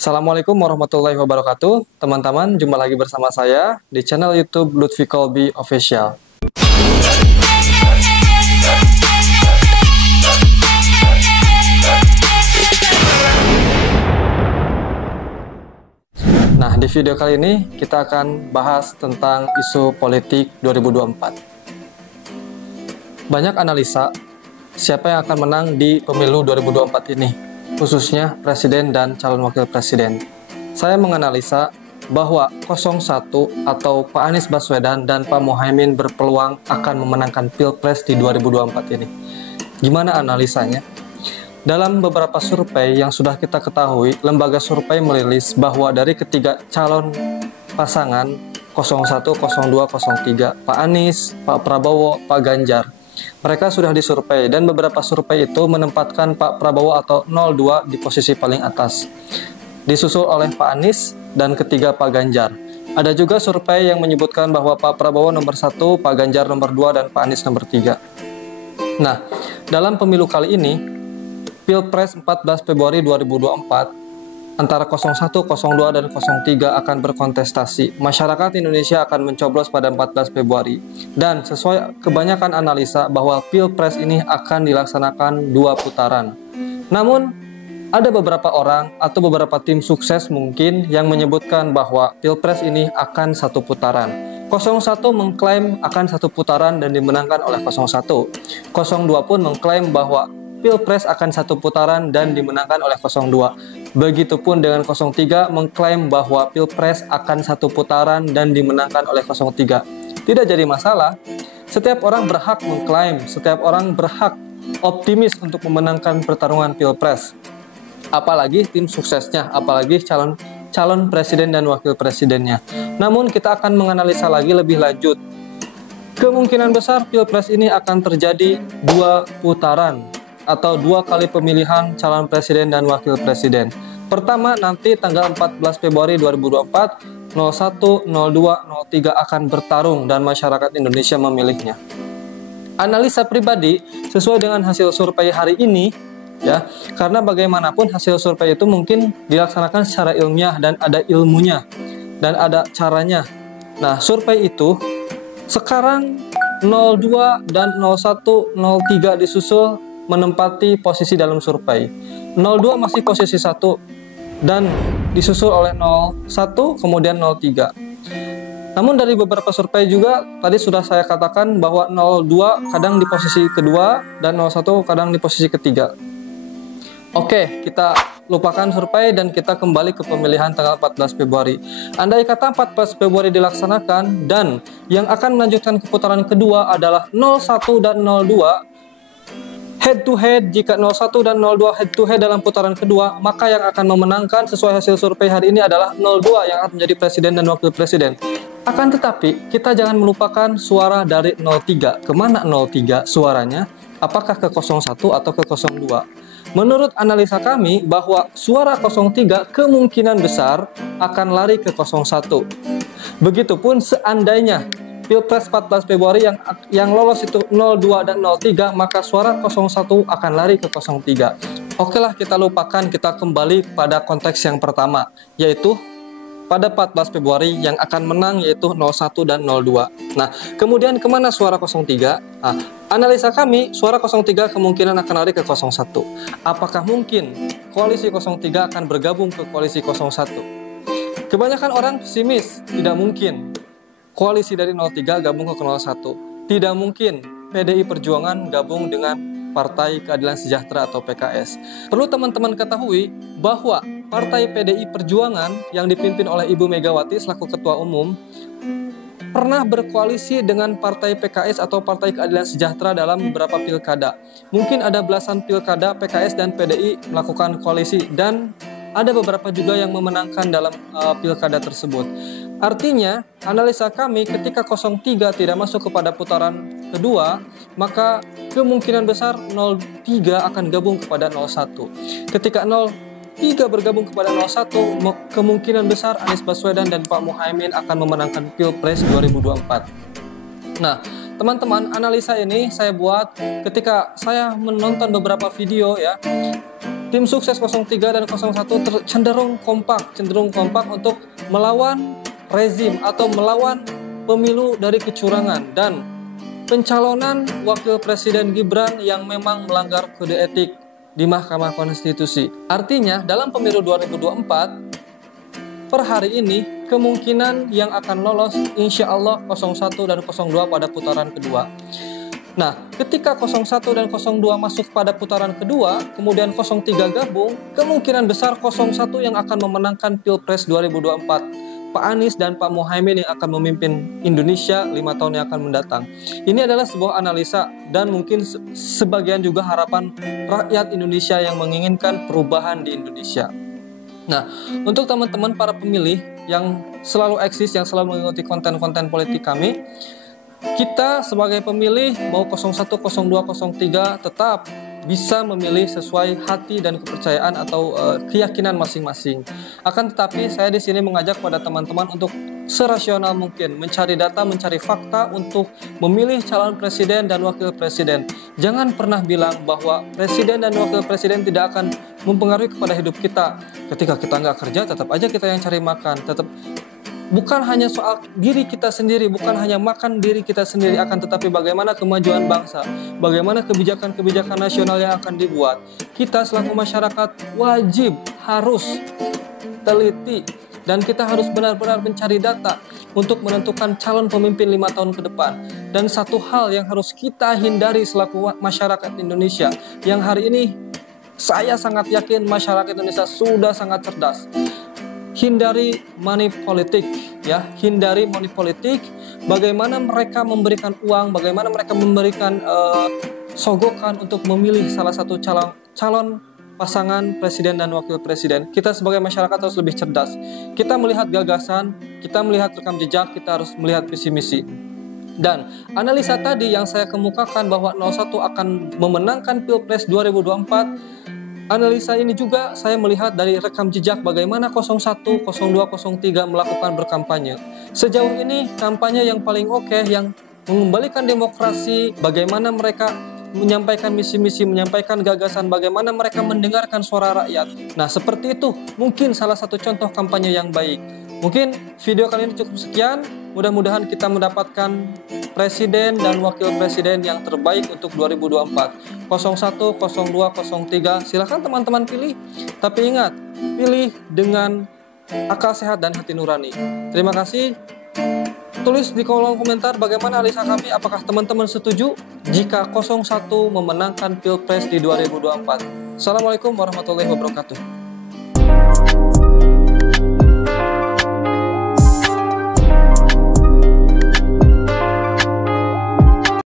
Assalamualaikum warahmatullahi wabarakatuh. Teman-teman, jumpa lagi bersama saya di channel YouTube Lutfi Kolbi Official. Nah, di video kali ini kita akan bahas tentang isu politik 2024. Banyak analisa siapa yang akan menang di pemilu 2024 ini, khususnya presiden dan calon wakil presiden. Saya menganalisa bahwa 01 atau Pak Anies Baswedan dan Pak Muhaimin berpeluang akan memenangkan Pilpres di 2024 ini. Gimana analisanya? Dalam beberapa survei yang sudah kita ketahui, lembaga survei merilis bahwa dari ketiga calon pasangan 01, 02, 03, Pak Anies, Pak Prabowo, Pak Ganjar, mereka sudah disurvei dan beberapa survei itu menempatkan Pak Prabowo atau 02 di posisi paling atas, disusul oleh Pak Anies dan ketiga Pak Ganjar. Ada juga survei yang menyebutkan bahwa Pak Prabowo nomor 1, Pak Ganjar nomor 2, dan Pak Anies nomor 3. Nah, dalam pemilu kali ini, Pilpres 14 Februari 2024, antara 01, 02, dan 03 akan berkontestasi. Masyarakat Indonesia akan mencoblos pada 14 Februari. Dan sesuai kebanyakan analisa bahwa Pilpres ini akan dilaksanakan 2 putaran. Namun, ada beberapa orang atau beberapa tim sukses mungkin yang menyebutkan bahwa Pilpres ini akan 1 putaran. 01 mengklaim akan 1 putaran dan dimenangkan oleh 01. 02 pun mengklaim bahwa Pilpres akan 1 putaran dan dimenangkan oleh 02. Begitupun dengan 03 mengklaim bahwa Pilpres akan 1 putaran dan dimenangkan oleh 03. Tidak jadi masalah. Setiap orang berhak mengklaim, setiap orang berhak optimis untuk memenangkan pertarungan Pilpres. Apalagi tim suksesnya, apalagi calon presiden dan wakil presidennya. Namun kita akan menganalisa lagi lebih lanjut. Kemungkinan besar Pilpres ini akan terjadi 2 putaran atau 2 kali pemilihan calon presiden dan wakil presiden. Pertama nanti tanggal 14 Februari 2024, 01, 02, 03 akan bertarung dan masyarakat Indonesia memilihnya. Analisa pribadi sesuai dengan hasil survei hari ini ya, karena bagaimanapun hasil survei itu mungkin dilaksanakan secara ilmiah dan ada ilmunya dan ada caranya. Nah, survei itu sekarang 02 dan 01, 03 disusul menempati posisi dalam survei. 02 masih posisi 1 dan disusul oleh 01 kemudian 03. Namun dari beberapa survei juga tadi sudah saya katakan bahwa 02 kadang di posisi kedua dan 01 kadang di posisi ketiga. Oke, kita lupakan survei dan kita kembali ke pemilihan tanggal 14 Februari. Andai kata 14 Februari dilaksanakan dan yang akan melanjutkan ke putaran kedua adalah 01 dan 02 head to head. Jika 01 dan 02 head to head dalam putaran kedua, maka yang akan memenangkan sesuai hasil survei hari ini adalah 02 yang akan menjadi presiden dan wakil presiden. Akan tetapi, kita jangan melupakan suara dari 03. Kemana 03 suaranya? Apakah ke 01 atau ke 02? Menurut analisa kami bahwa suara 03 kemungkinan besar akan lari ke 01. Begitupun seandainya Pilpres 14 Februari yang lolos itu 02 dan 03, maka suara 01 akan lari ke 03. Oke lah, kita lupakan, kita kembali pada konteks yang pertama, yaitu pada 14 Februari yang akan menang yaitu 01 dan 02. Nah, kemudian kemana suara 03? Nah, analisa kami, suara 03 kemungkinan akan lari ke 01. Apakah mungkin koalisi 03 akan bergabung ke koalisi 01? Kebanyakan orang pesimis, tidak mungkin koalisi dari 03 gabung ke 01. Tidak mungkin PDI Perjuangan gabung dengan Partai Keadilan Sejahtera atau PKS. Perlu teman-teman ketahui bahwa Partai PDI Perjuangan yang dipimpin oleh Ibu Megawati selaku Ketua Umum pernah berkoalisi dengan Partai PKS atau Partai Keadilan Sejahtera dalam beberapa pilkada. Mungkin ada belasan pilkada PKS dan PDI melakukan koalisi dan ada beberapa juga yang memenangkan dalam pilkada tersebut. Artinya, analisa kami ketika 03 tidak masuk kepada putaran kedua, maka kemungkinan besar 03 akan gabung kepada 01. Ketika 03 bergabung kepada 01, kemungkinan besar Anies Baswedan dan Pak Muhaimin akan memenangkan Pilpres 2024. Nah, teman-teman, analisa ini saya buat ketika saya menonton beberapa video ya. Tim sukses 03 dan 01 cenderung kompak untuk melawan rezim atau melawan pemilu dari kecurangan dan pencalonan Wakil Presiden Gibran yang memang melanggar kode etik di Mahkamah Konstitusi. Artinya dalam pemilu 2024 per hari ini kemungkinan yang akan lolos insya Allah 01 dan 02 pada putaran kedua. Nah, ketika 01 dan 02 masuk pada putaran kedua, kemudian 03 gabung, kemungkinan besar 01 yang akan memenangkan Pilpres 2024. Pak Anies dan Pak Muhaimin yang akan memimpin Indonesia 5 tahun yang akan mendatang. Ini adalah sebuah analisa dan mungkin sebagian juga harapan rakyat Indonesia yang menginginkan perubahan di Indonesia. Nah, untuk teman-teman para pemilih yang selalu eksis, yang selalu mengikuti konten-konten politik kami, kita sebagai pemilih mau 01, 02, 03 tetap bisa memilih sesuai hati dan kepercayaan atau keyakinan masing-masing. Akan tetapi saya di sini mengajak pada teman-teman untuk serasional mungkin mencari data, mencari fakta untuk memilih calon presiden dan wakil presiden. Jangan pernah bilang bahwa presiden dan wakil presiden tidak akan mempengaruhi kepada hidup kita. Ketika kita nggak kerja, tetap aja kita yang cari makan. Bukan hanya soal diri kita sendiri, bukan hanya makan diri kita sendiri, akan tetapi bagaimana kemajuan bangsa, bagaimana kebijakan-kebijakan nasional yang akan dibuat. Kita selaku masyarakat wajib harus teliti dan kita harus benar-benar mencari data untuk menentukan calon pemimpin 5 tahun ke depan. Dan satu hal yang harus kita hindari selaku masyarakat Indonesia, yang hari ini saya sangat yakin masyarakat Indonesia sudah sangat cerdas. Hindari money politik, ya, hindari money politik. Bagaimana mereka memberikan uang, bagaimana mereka memberikan sogokan untuk memilih salah satu calon pasangan presiden dan wakil presiden. Kita sebagai masyarakat harus lebih cerdas. Kita melihat gagasan, kita melihat rekam jejak, kita harus melihat visi misi. Dan analisa tadi yang saya kemukakan bahwa 01 akan memenangkan Pilpres 2024. Analisa ini juga saya melihat dari rekam jejak bagaimana 01, 02, 03 melakukan berkampanye. Sejauh ini kampanye yang paling oke, yang mengembalikan demokrasi, bagaimana mereka menyampaikan misi-misi, menyampaikan gagasan, bagaimana mereka mendengarkan suara rakyat. Nah, seperti itu mungkin salah satu contoh kampanye yang baik. Mungkin video kali ini cukup sekian. Mudah-mudahan kita mendapatkan presiden dan wakil presiden yang terbaik untuk 2024. 01, 02, 03. Silahkan teman-teman pilih. Tapi ingat, pilih dengan akal sehat dan hati nurani. Terima kasih. Tulis di kolom komentar bagaimana analisa kami. Apakah teman-teman setuju jika 01 memenangkan Pilpres di 2024? Assalamualaikum warahmatullahi wabarakatuh.